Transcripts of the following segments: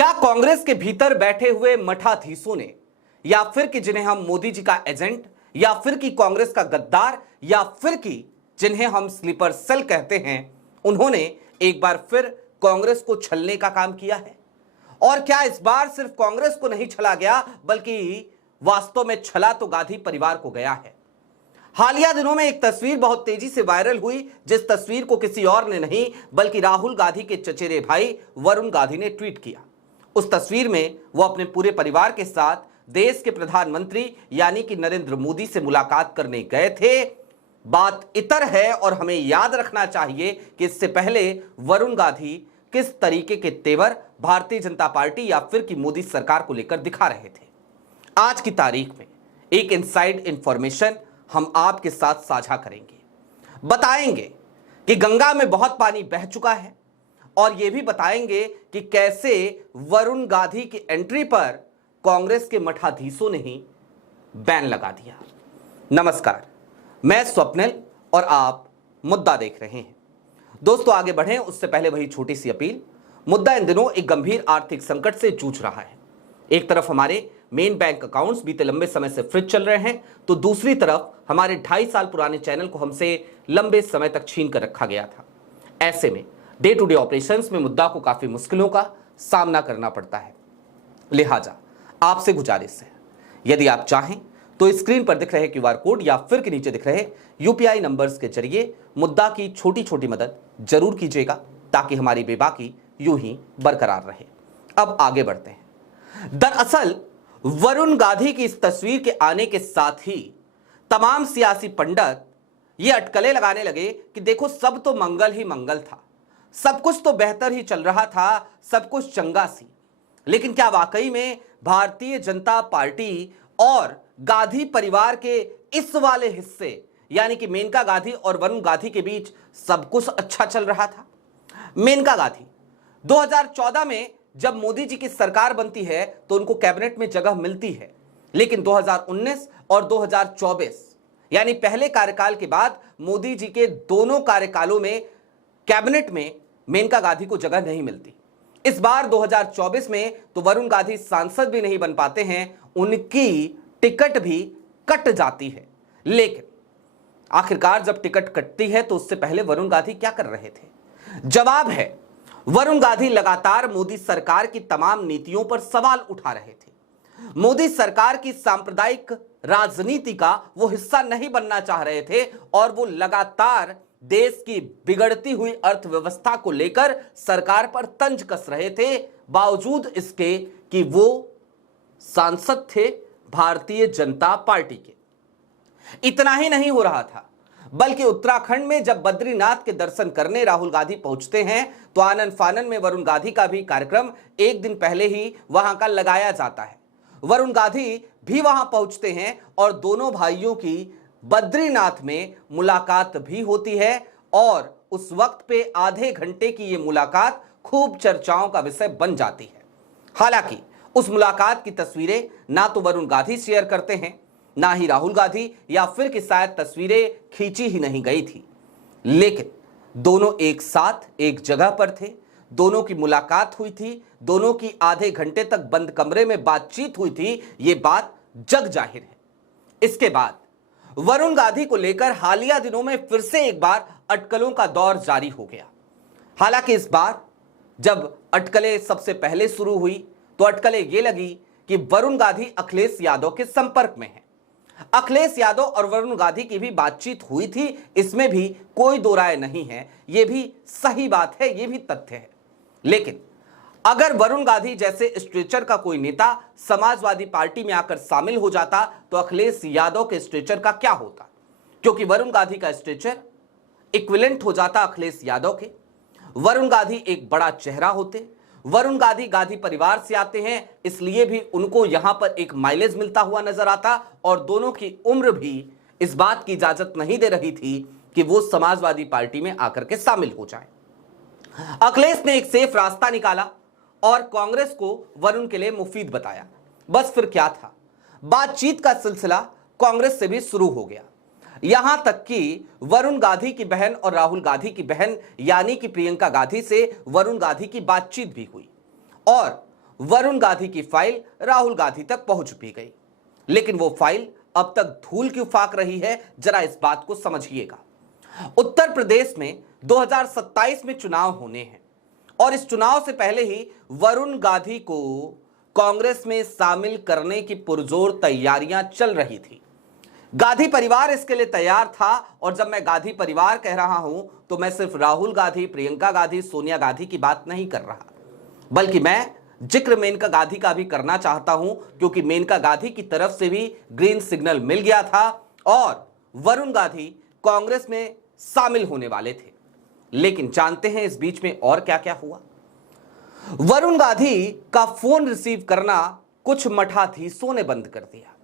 क्या कांग्रेस के भीतर बैठे हुए मठाधीशों ने, या फिर कि जिन्हें हम मोदी जी का एजेंट, या फिर कि कांग्रेस का गद्दार, या फिर कि जिन्हें हम स्लीपर सेल कहते हैं, उन्होंने एक बार फिर कांग्रेस को छलने का काम किया है? और क्या इस बार सिर्फ कांग्रेस को नहीं छला गया, बल्कि वास्तव में छला तो गांधी परिवार को गया है? हालिया दिनों में एक तस्वीर बहुत तेजी से वायरल हुई, जिस तस्वीर को किसी और ने नहीं बल्कि राहुल गांधी के चचेरे भाई वरुण गांधी ने ट्वीट किया। उस तस्वीर में वो अपने पूरे परिवार के साथ देश के प्रधानमंत्री यानी कि नरेंद्र मोदी से मुलाकात करने गए थे। बात इतर है और हमें याद रखना चाहिए कि इससे पहले वरुण गांधी किस तरीके के तेवर भारतीय जनता पार्टी या फिर कि मोदी सरकार को लेकर दिखा रहे थे। आज की तारीख में एक इनसाइड इंफॉर्मेशन हम आपके साथ साझा करेंगे। बताएंगे कि गंगा में बहुत पानी बह चुका है और यह भी बताएंगे कि कैसे वरुण गांधी की एंट्री पर कांग्रेस के मठाधीशों ने ही बैन लगा दिया। नमस्कार, मैं स्वप्निल और आप मुद्दा देख रहे हैं। दोस्तों, आगे बढ़ें उससे पहले वही छोटी सी अपील। मुद्दा इन दिनों एक गंभीर आर्थिक संकट से जूझ रहा है। एक तरफ हमारे मेन बैंक अकाउंट्स बीते लंबे समय से फ्रीज चल रहे हैं, तो दूसरी तरफ हमारे 2.5 साल पुराने चैनल को हमसे लंबे समय तक छीन कर रखा गया था। ऐसे में डे टू डे ऑपरेशंस में मुद्दा को काफी मुश्किलों का सामना करना पड़ता है। लिहाजा आपसे गुजारिश है, यदि आप चाहें तो स्क्रीन पर दिख रहे क्यूआर कोड या फिर के नीचे दिख रहे यूपीआई नंबर्स के जरिए मुद्दा की छोटी छोटी मदद जरूर कीजिएगा, ताकि हमारी बेबाकी यूं ही बरकरार रहे। अब आगे बढ़ते हैं। दरअसल वरुण गांधी की इस तस्वीर के आने के साथ ही तमाम सियासी पंडित ये अटकलें लगाने लगे कि देखो, सब तो मंगल ही मंगल था, सब कुछ तो बेहतर ही चल रहा था, सब कुछ चंगा सी। लेकिन क्या वाकई में भारतीय जनता पार्टी और गांधी परिवार के इस वाले हिस्से यानी कि मेनका गांधी और वरुण गांधी के बीच सब कुछ अच्छा चल रहा था? मेनका गांधी 2014 में जब मोदी जी की सरकार बनती है तो उनको कैबिनेट में जगह मिलती है, लेकिन 2019 और 2024 यानी पहले कार्यकाल के बाद मोदी जी के दोनों कार्यकालों में कैबिनेट में मेनका गांधी को जगह नहीं मिलती। इस बार 2024 में तो वरुण गांधी सांसद भी नहीं बन पाते हैं, उनकी टिकट भी कट जाती है। लेकिन आखिरकार जब टिकट कटती है तो उससे पहले वरुण गांधी क्या कर रहे थे? जवाब है, वरुण गांधी लगातार मोदी सरकार की तमाम नीतियों पर सवाल उठा रहे थे। मोदी सरकार की सांप्रदायिक राजनीति का वो हिस्सा नहीं बनना चाह रहे थे और वो लगातार देश की बिगड़ती हुई अर्थव्यवस्था को लेकर सरकार पर तंज कस रहे थे, बावजूद इसके कि वो सांसद थे भारतीय जनता पार्टी के। इतना ही नहीं हो रहा था, बल्कि उत्तराखंड में जब बद्रीनाथ के दर्शन करने राहुल गांधी पहुंचते हैं तो आनन फानन में वरुण गांधी का भी कार्यक्रम एक दिन पहले ही वहां का लगाया जाता है। वरुण गांधी भी वहां पहुंचते हैं और दोनों भाइयों की बद्रीनाथ में मुलाकात भी होती है और उस वक्त पे आधे घंटे की ये मुलाकात खूब चर्चाओं का विषय बन जाती है। हालांकि उस मुलाकात की तस्वीरें ना तो वरुण गांधी शेयर करते हैं, ना ही राहुल गांधी, या फिर कि शायद तस्वीरें खींची ही नहीं गई थी। लेकिन दोनों एक साथ एक जगह पर थे, दोनों की मुलाकात हुई थी, दोनों की आधे घंटे तक बंद कमरे में बातचीत हुई थी, ये बात जग जाहिर है। इसके बाद वरुण गांधी को लेकर हालिया दिनों में फिर से एक बार अटकलों का दौर जारी हो गया। हालांकि इस बार जब अटकलें सबसे पहले शुरू हुई तो अटकलें ये लगी कि वरुण गांधी अखिलेश यादव के संपर्क में है। अखिलेश यादव और वरुण गांधी की भी बातचीत हुई थी, इसमें भी कोई दो राय नहीं है, यह भी सही बात है, यह भी तथ्य है। लेकिन अगर वरुण गांधी जैसे स्ट्रेचर का कोई नेता समाजवादी पार्टी में आकर शामिल हो जाता तो अखिलेश यादव के स्ट्रेचर का क्या होता? क्योंकि वरुण गांधी का स्ट्रेचर इक्विवेलेंट हो जाता अखिलेश यादव के। वरुण गांधी एक बड़ा चेहरा होते, वरुण गांधी गांधी परिवार से आते हैं, इसलिए भी उनको यहां पर एक माइलेज मिलता हुआ नजर आता और दोनों की उम्र भी इस बात की इजाजत नहीं दे रही थी कि वो समाजवादी पार्टी में आकर के शामिल हो जाए। अखिलेश ने एक सेफ रास्ता निकाला और कांग्रेस को वरुण के लिए मुफीद बताया। बस फिर क्या था, बातचीत का सिलसिला कांग्रेस से भी शुरू हो गया। यहां तक कि वरुण गांधी की बहन और राहुल गांधी की बहन यानी कि प्रियंका गांधी से वरुण गांधी की बातचीत भी हुई और वरुण गांधी की फाइल राहुल गांधी तक पहुंच भी गई, लेकिन वो फाइल अब तक धूल क्यों फाक रही है, जरा इस बात को समझिएगा। उत्तर प्रदेश में 2027 में चुनाव होने हैं और इस चुनाव से पहले ही वरुण गांधी को कांग्रेस में शामिल करने की पुरजोर तैयारियां चल रही थी। गांधी परिवार इसके लिए तैयार था, और जब मैं गांधी परिवार कह रहा हूं तो मैं सिर्फ राहुल गांधी, प्रियंका गांधी, सोनिया गांधी की बात नहीं कर रहा, बल्कि मैं जिक्र मेनका गांधी का भी करना चाहता हूं, क्योंकि मेनका गांधी की तरफ से भी ग्रीन सिग्नल मिल गया था और वरुण गांधी कांग्रेस में शामिल होने वाले थे। लेकिन जानते हैं इस बीच में और क्या क्या हुआ। वरुण गांधी का फोन रिसीव करना कुछ मठाधीशों ने बंद कर दिया।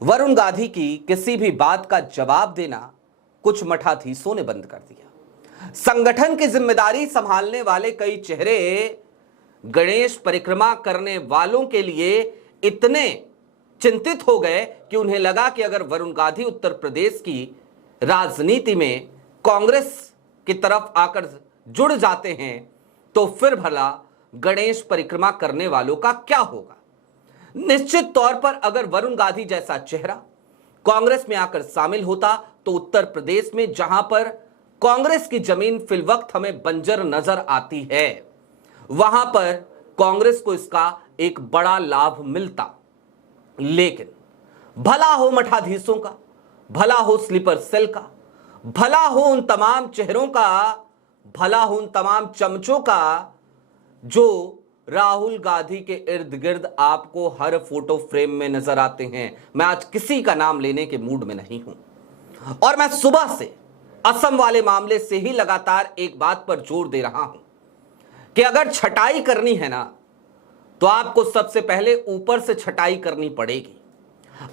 वरुण गांधी की किसी भी बात का जवाब देना कुछ मठाधीशों ने बंद कर दिया। संगठन की जिम्मेदारी संभालने वाले कई चेहरे गणेश परिक्रमा करने वालों के लिए इतने चिंतित हो गए कि उन्हें लगा कि अगर वरुण गांधी उत्तर प्रदेश की राजनीति में कांग्रेस की तरफ आकर जुड़ जाते हैं तो फिर भला गणेश परिक्रमा करने वालों का क्या होगा। निश्चित तौर पर अगर वरुण गांधी जैसा चेहरा कांग्रेस में आकर शामिल होता तो उत्तर प्रदेश में जहां पर कांग्रेस की जमीन फिलवक्त हमें बंजर नजर आती है, वहां पर कांग्रेस को इसका एक बड़ा लाभ मिलता। लेकिन भला हो मठाधीशों का, भला हो स्लीपर सेल का, भला हो उन तमाम चेहरों का, भला हो उन तमाम चमचों का जो राहुल गांधी के इर्द गिर्द आपको हर फोटो फ्रेम में नजर आते हैं। मैं आज किसी का नाम लेने के मूड में नहीं हूं और मैं सुबह से असम वाले मामले से ही लगातार एक बात पर जोर दे रहा हूं कि अगर छटाई करनी है ना तो आपको सबसे पहले ऊपर से छटाई करनी पड़ेगी।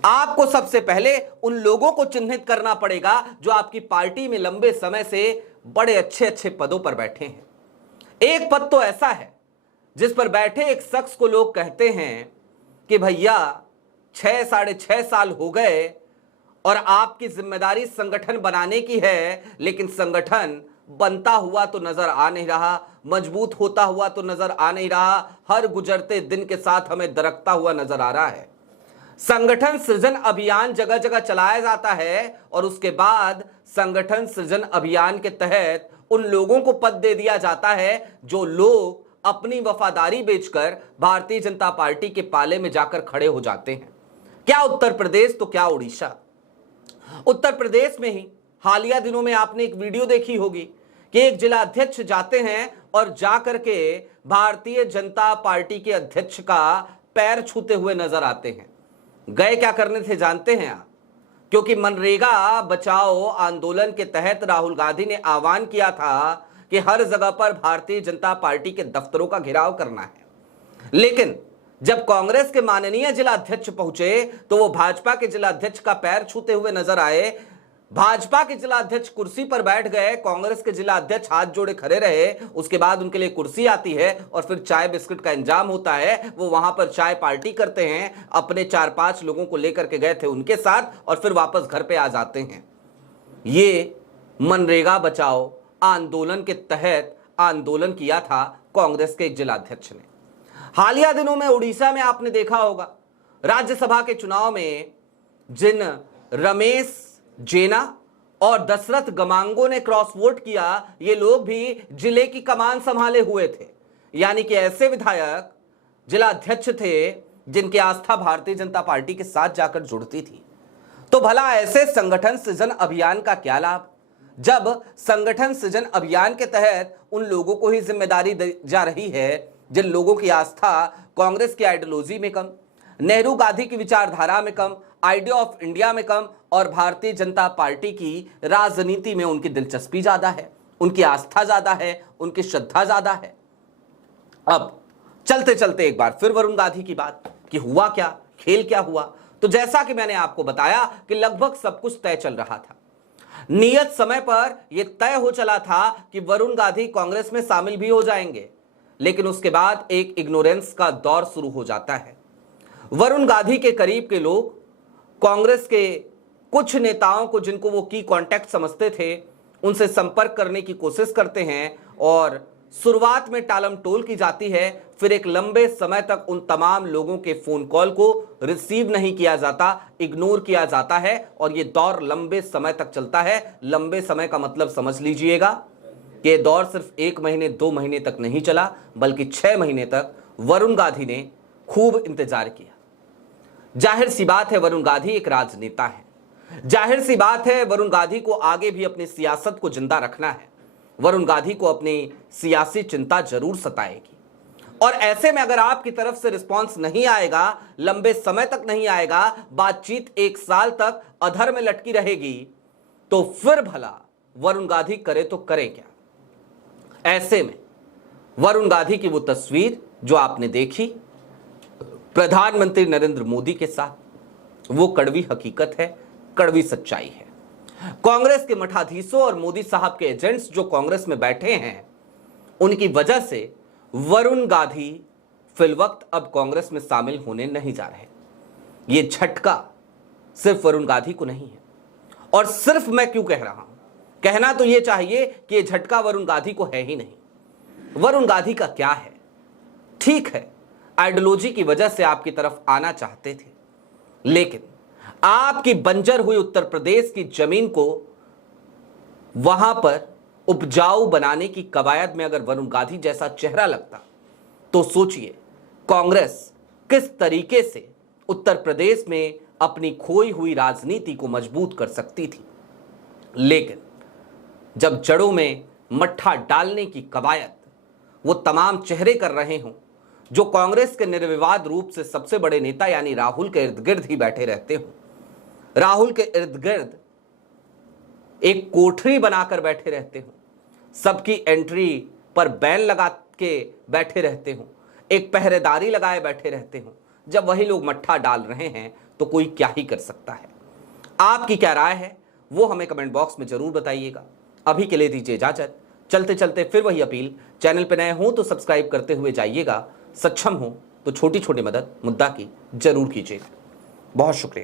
आपको सबसे पहले उन लोगों को चिन्हित करना पड़ेगा जो आपकी पार्टी में लंबे समय से बड़े अच्छे अच्छे पदों पर बैठे हैं। एक पद तो ऐसा है जिस पर बैठे एक शख्स को लोग कहते हैं कि भैया 6-6.5 साल हो गए और आपकी जिम्मेदारी संगठन बनाने की है, लेकिन संगठन बनता हुआ तो नजर आ नहीं रहा, मजबूत होता हुआ तो नजर आ नहीं रहा, हर गुजरते दिन के साथ हमें दरकता हुआ नजर आ रहा है। संगठन सृजन अभियान जगह जगह चलाया जाता है और उसके बाद संगठन सृजन अभियान के तहत उन लोगों को पद दे दिया जाता है जो लोग अपनी वफादारी बेचकर भारतीय जनता पार्टी के पाले में जाकर खड़े हो जाते हैं। क्या उत्तर प्रदेश तो क्या उड़ीसा। उत्तर प्रदेश में ही हालिया दिनों में आपने एक वीडियो देखी होगी कि एक जिला अध्यक्ष जाते हैं और जाकर के भारतीय जनता पार्टी के अध्यक्ष का पैर छूते हुए नजर आते हैं। गए क्या करने थे जानते हैं आप? क्योंकि मनरेगा बचाओ आंदोलन के तहत राहुल गांधी ने आह्वान किया था कि हर जगह पर भारतीय जनता पार्टी के दफ्तरों का घेराव करना है। लेकिन जब कांग्रेस के माननीय जिला अध्यक्ष पहुंचे तो वो भाजपा के जिला अध्यक्ष का पैर छूते हुए नजर आए। भाजपा के जिला अध्यक्ष कुर्सी पर बैठ गए, कांग्रेस के जिला अध्यक्ष हाथ जोड़े खड़े रहे। उसके बाद उनके लिए कुर्सी आती है और फिर चाय बिस्किट का इंतजाम होता है। वो वहां पर चाय पार्टी करते हैं, अपने 4-5 लोगों को लेकर के गए थे उनके साथ और फिर वापस घर पे आ जाते हैं। ये मनरेगा बचाओ आंदोलन के तहत आंदोलन किया था कांग्रेस के एक जिला अध्यक्ष ने। हालिया दिनों में उड़ीसा में आपने देखा होगा राज्यसभा के चुनाव में जिन रमेश जेना और दशरथ गमांगो ने क्रॉस वोट किया, ये लोग भी जिले की कमान संभाले हुए थे। यानी कि ऐसे विधायक जिला अध्यक्ष थे जिनकी आस्था भारतीय जनता पार्टी के साथ जाकर जुड़ती थी। तो भला ऐसे संगठन सृजन अभियान का क्या लाभ, जब संगठन सृजन अभियान के तहत उन लोगों को ही जिम्मेदारी दी जा रही है जिन लोगों की आस्था कांग्रेस की आइडियोलॉजी में कम, नेहरू गांधी की विचारधारा में कम, आइडिया ऑफ इंडिया में कम और भारतीय जनता पार्टी की राजनीति में उनकी दिलचस्पी ज्यादा है, उनकी आस्था ज्यादा है, उनकी श्रद्धा ज्यादा है। अब चलते चलते एक बार फिर वरुण गांधी की बात कि हुआ क्या, खेल क्या हुआ। तो जैसा कि मैंने आपको बताया कि लगभग सब कुछ तय चल रहा था। नियत समय पर यह तय हो चला था कि वरुण गांधी कांग्रेस में शामिल भी हो जाएंगे, लेकिन उसके बाद एक इग्नोरेंस का दौर शुरू हो जाता है। वरुण गांधी के करीब के लोग कांग्रेस के कुछ नेताओं को, जिनको वो की कांटेक्ट समझते थे, उनसे संपर्क करने की कोशिश करते हैं और शुरुआत में टालम टोल की जाती है, फिर एक लंबे समय तक उन तमाम लोगों के फोन कॉल को रिसीव नहीं किया जाता, इग्नोर किया जाता है और यह दौर लंबे समय तक चलता है। लंबे समय का मतलब समझ लीजिएगा कि यह दौर सिर्फ 1 महीने 2 महीने तक नहीं चला, बल्कि 6 महीने तक वरुण गांधी ने खूब इंतजार किया। जाहिर सी बात है वरुण गांधी एक राजनेता है, जाहिर सी बात है वरुण गांधी को आगे भी अपनी सियासत को जिंदा रखना है, वरुण गांधी को अपनी सियासी चिंता जरूर सताएगी। और ऐसे में अगर आपकी तरफ से रिस्पांस नहीं आएगा, लंबे समय तक नहीं आएगा, बातचीत 1 साल तक अधर में लटकी रहेगी, तो फिर भला वरुण गांधी करे तो करे क्या। ऐसे में वरुण गांधी की वो तस्वीर जो आपने देखी प्रधानमंत्री नरेंद्र मोदी के साथ, वो कड़वी हकीकत है, कड़वी सच्चाई है। कांग्रेस के मठाधीशों और मोदी साहब के एजेंट्स जो कांग्रेस में बैठे हैं, उनकी वजह से वरुण गांधी फिलवक्त अब कांग्रेस में शामिल होने नहीं जा रहे। यह झटका सिर्फ वरुण गांधी को नहीं है, और सिर्फ मैं क्यों कह रहा हूं, कहना तो यह चाहिए कि यह झटका वरुण गांधी को है ही नहीं। वरुण गांधी का क्या है, ठीक है आइडियोलॉजी की वजह से आपकी तरफ आना चाहते थे, लेकिन आपकी बंजर हुई उत्तर प्रदेश की जमीन को वहां पर उपजाऊ बनाने की कवायद में अगर वरुण गांधी जैसा चेहरा लगता, तो सोचिए कांग्रेस किस तरीके से उत्तर प्रदेश में अपनी खोई हुई राजनीति को मजबूत कर सकती थी। लेकिन जब जड़ों में मट्ठा डालने की कवायद वो तमाम चेहरे कर रहे हों जो कांग्रेस के निर्विवाद रूप से सबसे बड़े नेता यानी राहुल के इर्द गिर्द ही बैठे रहते हों, राहुल के इर्द गिर्द एक कोठरी बनाकर बैठे रहते हों, सबकी एंट्री पर बैन लगा के बैठे रहते हों, एक पहरेदारी लगाए बैठे रहते हों, जब वही लोग मट्ठा डाल रहे हैं तो कोई क्या ही कर सकता है। आपकी क्या राय है वो हमें कमेंट बॉक्स में जरूर बताइएगा। अभी के लिए दीजिए इजाजत, चलते चलते फिर वही अपील, चैनल पर नए हो तो सब्सक्राइब करते हुए जाइएगा, सक्षम हो तो छोटी छोटी मदद मुद्दा की जरूर कीजिएगा। बहुत शुक्रिया।